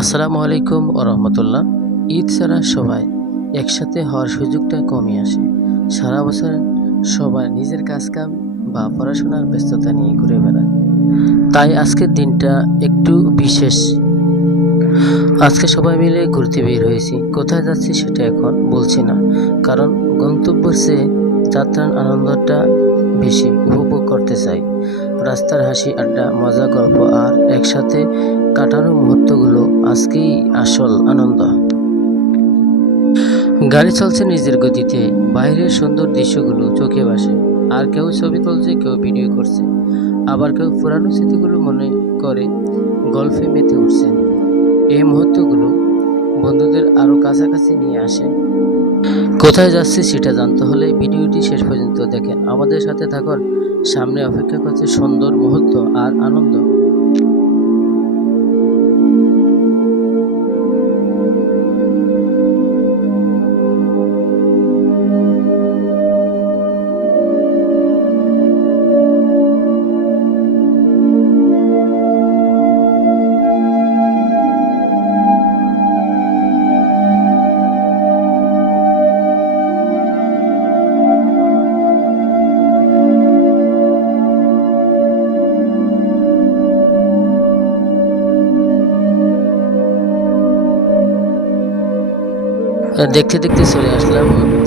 আসসালামু আলাইকুম ও রহমতুল্লাহ। ঈদ ছাড়া সবাই একসাথে হওয়ার সুযোগটা কমই আসে। সারা বছর সবাই নিজের কাজকাম বা পড়াশোনার ব্যস্ততা নিয়ে ঘুরে বেড়ায়, তাই আজকের দিনটা একটু বিশেষ। আজকে সবাই মিলে ঘুরতে বের হয়েছি। কোথায় যাচ্ছি সেটা এখন বলছি না, কারণ গন্তব্যের চেয়ে যাত্রার আনন্দটা বেশি উপভোগ করতে চাই। রাস্তার হাসি, আড্ডা, মজা, গল্প আর একসাথে কাটানো মুহূর্তগুলো আজকেই আসল আনন্দ। গাড়ি চলছে নিজের গতিতে, বাইরের সুন্দর দৃশ্যগুলো চোখে ভাসে। আর কেউ ছবি তুলছে, কেউ ভিডিও করছে, আবার কেউ পুরানো স্মৃতিগুলো মনে করে গল্পে মেতে উঠছে। এই মুহূর্তগুলো বন্ধুদের আরও কাছাকাছি নিয়ে আসে। কোথায় যাচ্ছি সেটা জানতে হলে ভিডিওটি শেষ পর্যন্ত দেখেন, আমাদের সাথে থাকুন। সামনে অপেক্ষা করছে সুন্দর মুহূর্ত আর আনন্দ। দেখতে দেখতে চলে আসলাম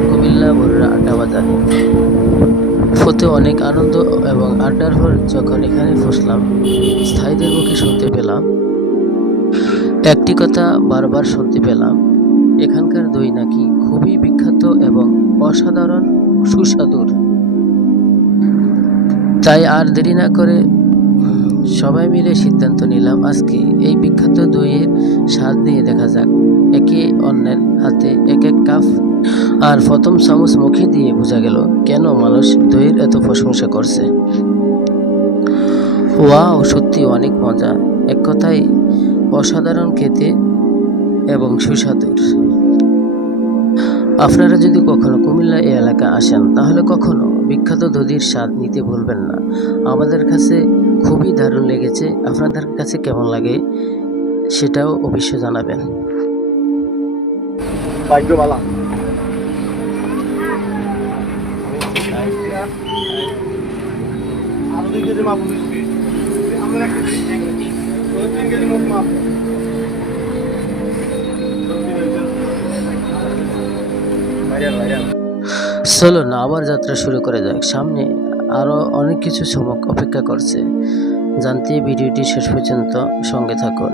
কুমিল্লা বরুড়া আড্ডা বাজার। ফতে অনেক আনন্দ এবং আড্ডার পর যখন এখানে বসলাম, স্থায়ীদের মুখে শুনতে পেলাম একটি কথা বারবার শুনতে পেলাম, এখানকার দই নাকি খুবই বিখ্যাত এবং অসাধারণ সুস্বাদুর। তাই আর দেরি না করে সবাই মিলে সিদ্ধান্ত নিলাম আজকে এই বিখ্যাত দইয়ের স্বাদ নিয়ে দেখা যাক। একে অন্যের হাতে এক এক কাপ আর প্রথম চামচ মুখে দিয়ে বোঝা গেল কেন মানুষ দইয়ের এত প্রশংসা করছে। ওয়াও, সত্যি অনেক মজা, এক কথায় অসাধারণ খেতে এবং সুস্বাদুর। আপনারা যদি কখনো কুমিল্লা এই এলাকা আসেন, তাহলে কখনো বিখ্যাত দধির স্বাদ নিতে ভুলবেন না। আমাদের কাছে খুবই দারুণ লেগেছে। আপনাদের কাছে কেমন লাগে সেটাও অবশ্যই জানাবেন। চলো না, আবার যাত্রা শুরু করে যাক। সামনে আরো অনেক কিছু চমক অপেক্ষা করছে। জানতে ভিডিওটি শেষ পর্যন্ত সঙ্গে থাকুন।